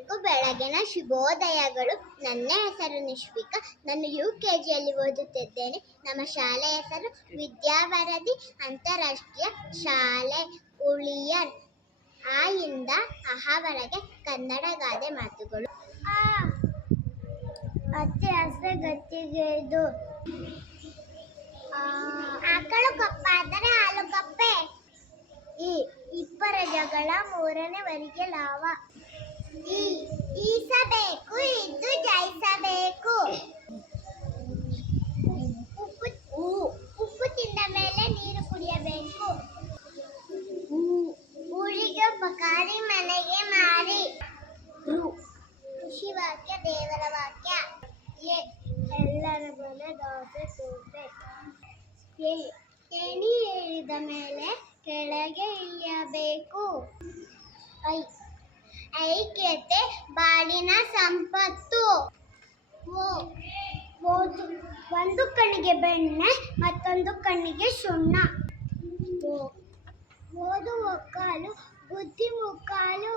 ಎಲ್ರಿಗೂ ಬೆಳಗಿನ ಶುಭೋದಯಗಳು. ನನ್ನ ಹೆಸರು ನಿಶ್ವಿಕಾ. ನಾನು UKGಯಲ್ಲಿ ಓದುತ್ತಿದ್ದೇನೆ. ನಮ್ಮ ಶಾಲೆಯ ಹೆಸರು ವಿದ್ಯಾವರದಿ ಅಂತಾರಾಷ್ಟ್ರೀಯ ಶಾಲೆ, ಉಳಿಯರ್. ಆ ಇಂದ ಅಹವರೆಗೆ ಕನ್ನಡ ಗಾದೆ ಮಾತುಗಳು. ಅತ್ತೆ ಹಸ್ರೆ ಗತ್ತಿಗೆದು, ಆಕಳು ಕಪ್ಪಾದರೆ ಹಾಲು ಕಪ್ಪೆ. ಇಬ್ಬರ ಜಗಳ ಮೂರನೆಯವರಿಗೆ ಲಾಭ. ಈಸಬೇಕು, ಇದ್ದು ಜಯಿಸಬೇಕು. ಉಪ್ಪು ತಿಂದ ಮೇಲೆ ನೀರು ಕುಡಿಯಬೇಕು. ಊರಿಗೆ ಉಪಕಾರಿ, ಮನೆಗೆ ಮಾರಿ. ಋಷಿ ವಾಕ್ಯ, ದೇವರ ವಾಕ್ಯ. ಎಲ್ಲರ ಮನೆ ದೋಸೆ ತೋಪೆ. ಏಣಿ ಏರಿದ ಮೇಲೆ ಕೆಳಗೆ ಇಳಿಯಬೇಕು. ಐಕ್ಯತೆ ಬಾಳಿನ ಸಂಪತ್ತು. ಒಂದು ಕಣ್ಣಿಗೆ ಬೆಣ್ಣೆ, ಮತ್ತೊಂದು ಕಣ್ಣಿಗೆ ಸುಣ್ಣ. ಓದು ಒಕ್ಕಾಲು, ಬುದ್ಧಿ ಮುಕ್ಕಾಲು.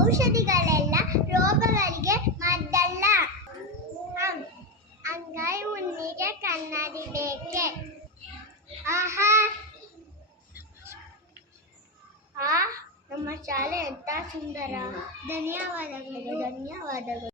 ಔಷಧಿಗಳೆಲ್ಲ ರೋಗಗಳಿಗೆ ಮದ್ದಲ್ಲ. ಅಂಗೈ ಹುಣ್ಣಿಗೆ ಕನ್ನಡಿ ಬೇಕೆ. ನಮ್ಮ ಶಾಲೆ ಎಂತ ಸುಂದರ. ಧನ್ಯವಾದಗಳು.